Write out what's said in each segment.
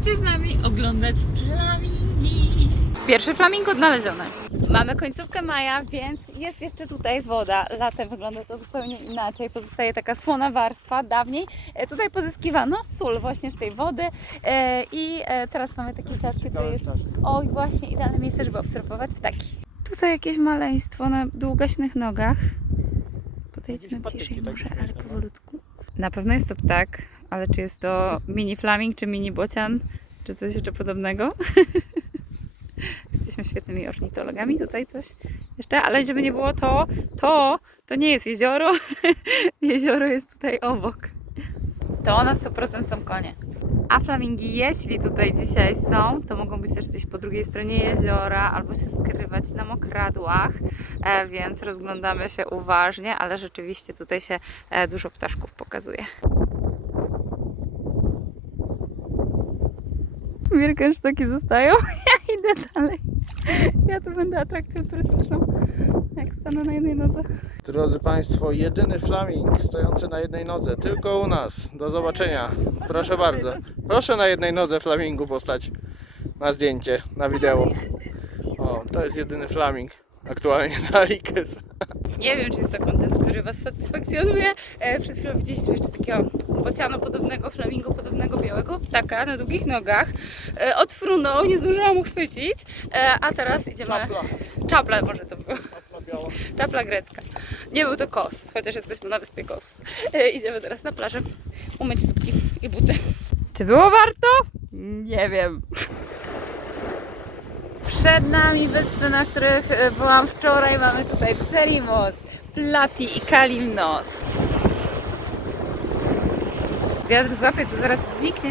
Chodźcie z nami oglądać flamingi. Pierwszy flaming odnaleziony. Mamy końcówkę maja, więc jest jeszcze tutaj woda. Latem wygląda to zupełnie inaczej. Pozostaje taka słona warstwa. Dawniej e, tutaj pozyskiwano sól właśnie z tej wody e, i e, teraz mamy taki czas, kiedy jest Oj, właśnie idealne miejsce, żeby obserwować ptaki. Tu są jakieś maleństwo na długaśnych nogach. Podejdźmy bliżej takie może, ale no. powolutku. Na pewno jest to ptak, ale czy jest to mini flaming, czy mini bocian, czy coś jeszcze podobnego? Jesteśmy świetnymi ornitologami, tutaj coś jeszcze, ale żeby nie było to, to, to nie jest jezioro. jezioro jest tutaj obok. To na 100% są konie. A flamingi, jeśli tutaj dzisiaj są, to mogą być też gdzieś po drugiej stronie jeziora albo się skrywać na mokradłach, e, więc rozglądamy się uważnie, ale rzeczywiście tutaj się e, dużo ptaszków pokazuje. Wielkansztoki zostają, ja idę dalej. Ja tu będę atrakcją turystyczną, jak stanę na jednej nodze. Drodzy Państwo, jedyny flaming stojący na jednej nodze, tylko u nas. Do zobaczenia. Proszę bardzo. Proszę na jednej nodze flamingu postać na zdjęcie, na wideo. O, to jest jedyny flaming aktualnie na Likes. Nie wiem, czy jest to kontent, który Was satysfakcjonuje. E, przed chwilą widzieliśmy jeszcze takiego bociano podobnego, flamingo podobnego, białego ptaka na długich nogach. E, odfrunął, nie zdążyłam mu chwycić, e, a teraz idziemy... Czapla. Czapla może to było. Czapla biała. Czapla grecka. Nie był to kos, chociaż jesteśmy na wyspie Kos. E, idziemy teraz na plażę umyć stópki i buty. Czy było warto? Nie wiem. Przed nami wyspy, na których e, byłam wczoraj. Mamy tutaj Pserimos, Plati i Kalimnos. Wiatr złapie, to zaraz zniknie.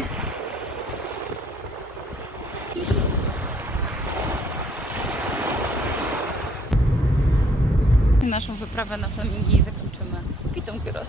Naszą wyprawę na flamingi zakończymy pitą gyros.